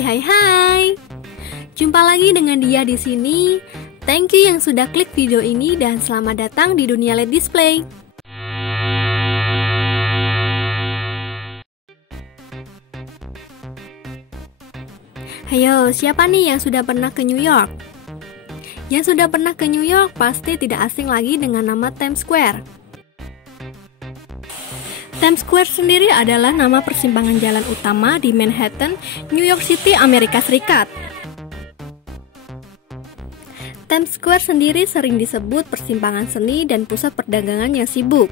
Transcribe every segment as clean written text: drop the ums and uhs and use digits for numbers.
Hai. Jumpa lagi dengan dia di sini. Thank you yang sudah klik video ini dan selamat datang di dunia LED display. Hayo, siapa nih yang sudah pernah ke New York? Yang sudah pernah ke New York pasti tidak asing lagi dengan nama Times Square. Times Square sendiri adalah nama persimpangan jalan utama di Manhattan, New York City, Amerika Serikat. Times Square sendiri sering disebut persimpangan seni dan pusat perdagangan yang sibuk,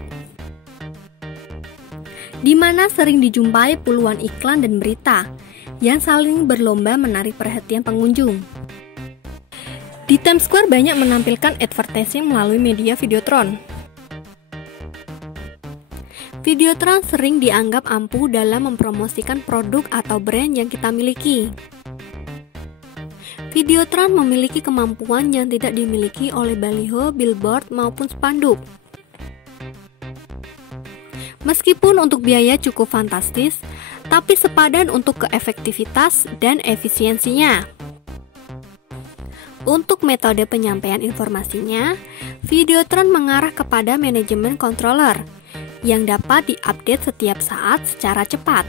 di mana sering dijumpai puluhan iklan dan berita yang saling berlomba menarik perhatian pengunjung. Di Times Square banyak menampilkan advertising melalui media Videotron. Videotron sering dianggap ampuh dalam mempromosikan produk atau brand yang kita miliki. Videotron memiliki kemampuan yang tidak dimiliki oleh baliho, billboard, maupun spanduk. Meskipun untuk biaya cukup fantastis, tapi sepadan untuk keefektivitas dan efisiensinya. Untuk metode penyampaian informasinya, Videotron mengarah kepada manajemen controller yang dapat diupdate setiap saat secara cepat.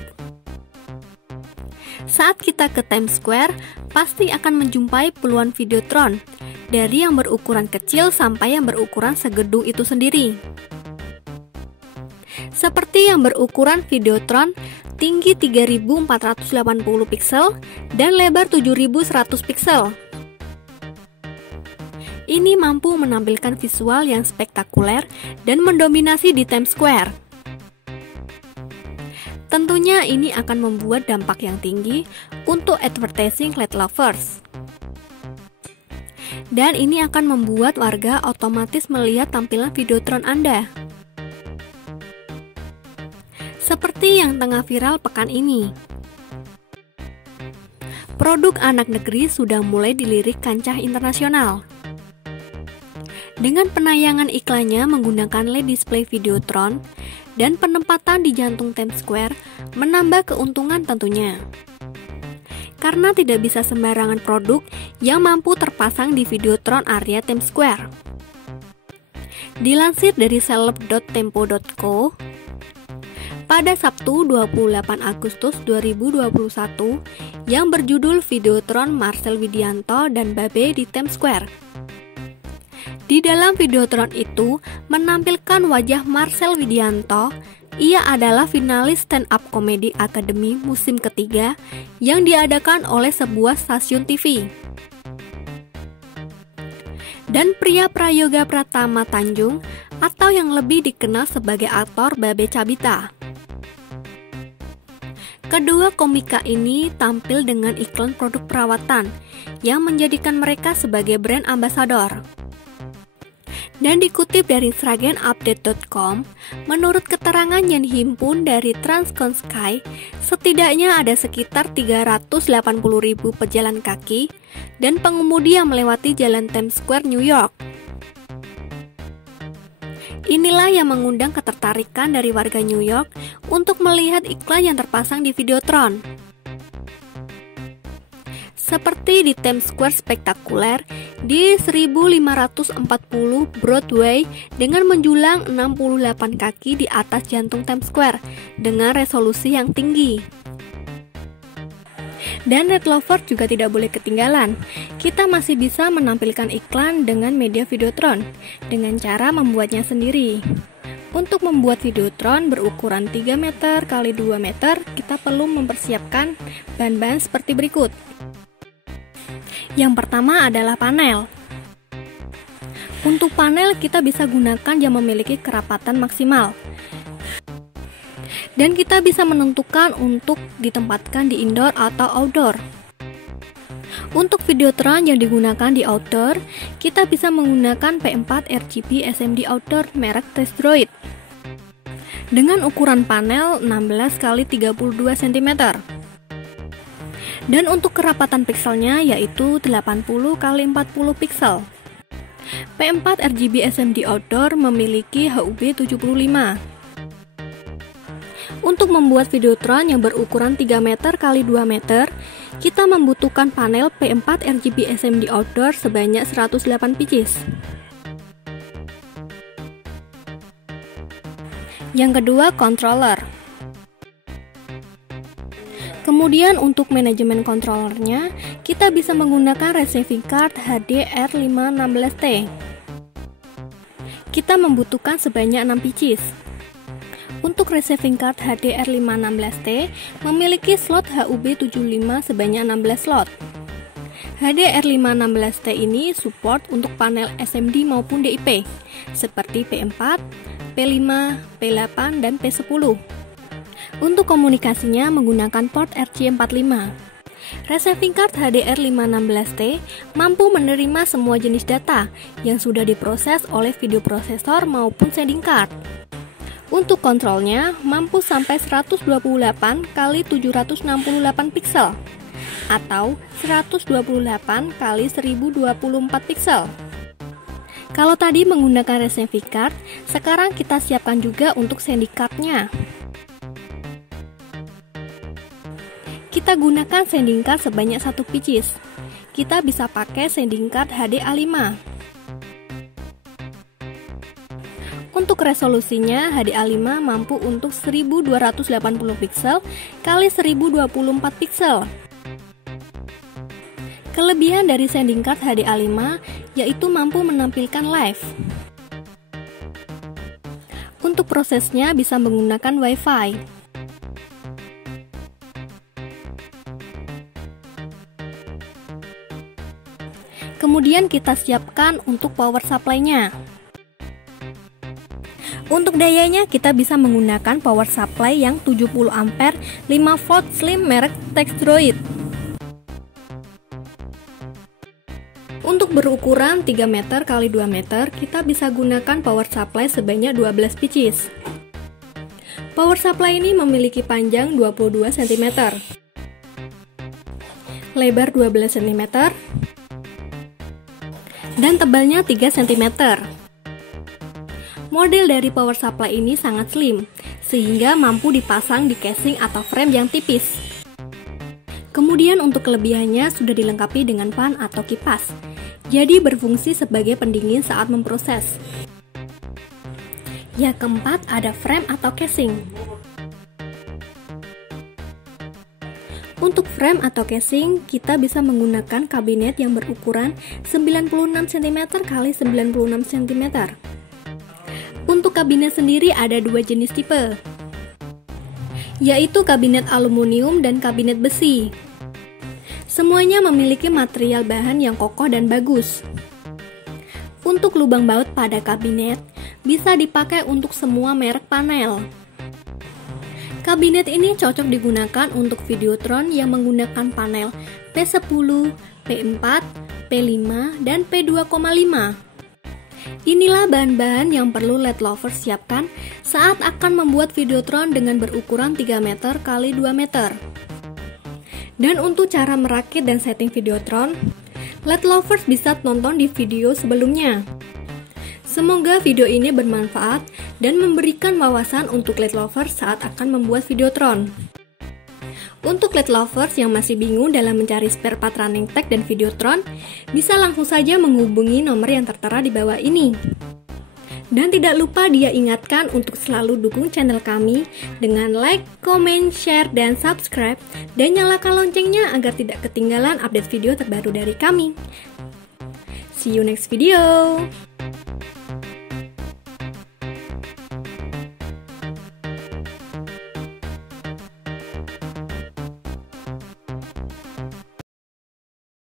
Saat kita ke Times Square, pasti akan menjumpai puluhan Videotron, dari yang berukuran kecil sampai yang berukuran segedung itu sendiri. Seperti yang berukuran Videotron tinggi 3480 pixel dan lebar 7100 pixel. Ini mampu menampilkan visual yang spektakuler dan mendominasi di Times Square. Tentunya ini akan membuat dampak yang tinggi untuk advertising LED lovers. Dan ini akan membuat warga otomatis melihat tampilan Videotron Anda. Seperti yang tengah viral pekan ini. Produk anak negeri sudah mulai dilirik kancah internasional. Dengan penayangan iklannya menggunakan LED display Videotron dan penempatan di jantung Times Square menambah keuntungan tentunya. Karena tidak bisa sembarangan produk yang mampu terpasang di Videotron area Times Square. Dilansir dari celeb.tempo.co, pada Sabtu 28 Agustus 2021 yang berjudul Videotron Marcel Widianto dan Babe di Times Square. Di dalam Videotron itu menampilkan wajah Marcel Widianto. Ia adalah finalis stand up komedi Akademi musim ketiga yang diadakan oleh sebuah stasiun TV. Dan pria Prayoga Pratama Tanjung atau yang lebih dikenal sebagai aktor Babe Cabita. Kedua komika ini tampil dengan iklan produk perawatan yang menjadikan mereka sebagai brand ambassador. Dan dikutip dari sragenupdate.com, menurut keterangan yang dihimpun dari Transconsky, setidaknya ada sekitar 380.000 pejalan kaki dan pengemudi yang melewati jalan Times Square, New York. Inilah yang mengundang ketertarikan dari warga New York untuk melihat iklan yang terpasang di Videotron. Seperti di Times Square spektakuler di 1540 Broadway dengan menjulang 68 kaki di atas jantung Times Square dengan resolusi yang tinggi. Dan LED lover juga tidak boleh ketinggalan. Kita masih bisa menampilkan iklan dengan media Videotron dengan cara membuatnya sendiri. Untuk membuat Videotron berukuran 3 meter x 2 meter, kita perlu mempersiapkan bahan-bahan seperti berikut. Yang pertama adalah panel. Untuk panel kita bisa gunakan yang memiliki kerapatan maksimal. Dan kita bisa menentukan untuk ditempatkan di indoor atau outdoor. Untuk Videotron yang digunakan di outdoor, kita bisa menggunakan P4 RGB SMD Outdoor merek Testroid dengan ukuran panel 16 x 32 cm. Dan untuk kerapatan pixelnya yaitu 80 x 40 pixel. P4 RGB SMD Outdoor memiliki HUB 75. Untuk membuat Videotron yang berukuran 3 meter x 2 meter, kita membutuhkan panel P4 RGB SMD outdoor sebanyak 108 pieces. Yang kedua, controller. Kemudian untuk manajemen controllernya, kita bisa menggunakan receiving card HD R516T. Kita membutuhkan sebanyak 6 pieces. Untuk receiving card HD R516T memiliki slot HUB75 sebanyak 16 slot. HD R516T ini support untuk panel SMD maupun DIP, seperti P4, P5, P8, dan P10. Untuk komunikasinya menggunakan port RJ45. Receiving card HD R516T mampu menerima semua jenis data yang sudah diproses oleh video prosesor maupun shading card. Untuk kontrolnya mampu sampai 128 x 768 pixel atau 128 x 1024 pixel. Kalau tadi menggunakan receiving card, sekarang kita siapkan juga untuk shading card-nya. Kita gunakan shading card sebanyak 1 pieces. Kita bisa pakai shading card HD A5. Untuk resolusinya, HDA5 mampu untuk 1280 pixel x 1024 pixel. Kelebihan dari shading card HDA5 yaitu mampu menampilkan live. Untuk prosesnya bisa menggunakan WiFi. Kemudian kita siapkan untuk power supply-nya. Untuk dayanya kita bisa menggunakan power supply yang 70 ampere 5V slim merek Texdroid. Untuk berukuran 3 meter x 2 meter, kita bisa gunakan power supply sebanyak 12 pieces. Power supply ini memiliki panjang 22 cm, lebar 12 cm, dan tebalnya 3 cm. Model dari power supply ini sangat slim, sehingga mampu dipasang di casing atau frame yang tipis. Kemudian untuk kelebihannya sudah dilengkapi dengan fan atau kipas, jadi berfungsi sebagai pendingin saat memproses. Yang keempat ada frame atau casing. Untuk frame atau casing, kita bisa menggunakan kabinet yang berukuran 96 cm x 96 cm. Untuk kabinet sendiri ada dua jenis tipe, yaitu kabinet aluminium dan kabinet besi. Semuanya memiliki material bahan yang kokoh dan bagus. Untuk lubang baut pada kabinet bisa dipakai untuk semua merek panel. Kabinet ini cocok digunakan untuk Videotron yang menggunakan panel P10, P4, P5, dan P2,5. Inilah bahan-bahan yang perlu LED lover siapkan saat akan membuat Videotron dengan berukuran 3 meter x 2 meter. Dan untuk cara merakit dan setting Videotron, LED lovers bisa tonton di video sebelumnya. Semoga video ini bermanfaat dan memberikan wawasan untuk LED lovers saat akan membuat Videotron. Untuk LED lovers yang masih bingung dalam mencari spare part running tag dan Videotron, bisa langsung saja menghubungi nomor yang tertera di bawah ini. Dan tidak lupa dia ingatkan untuk selalu dukung channel kami dengan like, comment, share, dan subscribe, dan nyalakan loncengnya agar tidak ketinggalan update video terbaru dari kami. See you next video!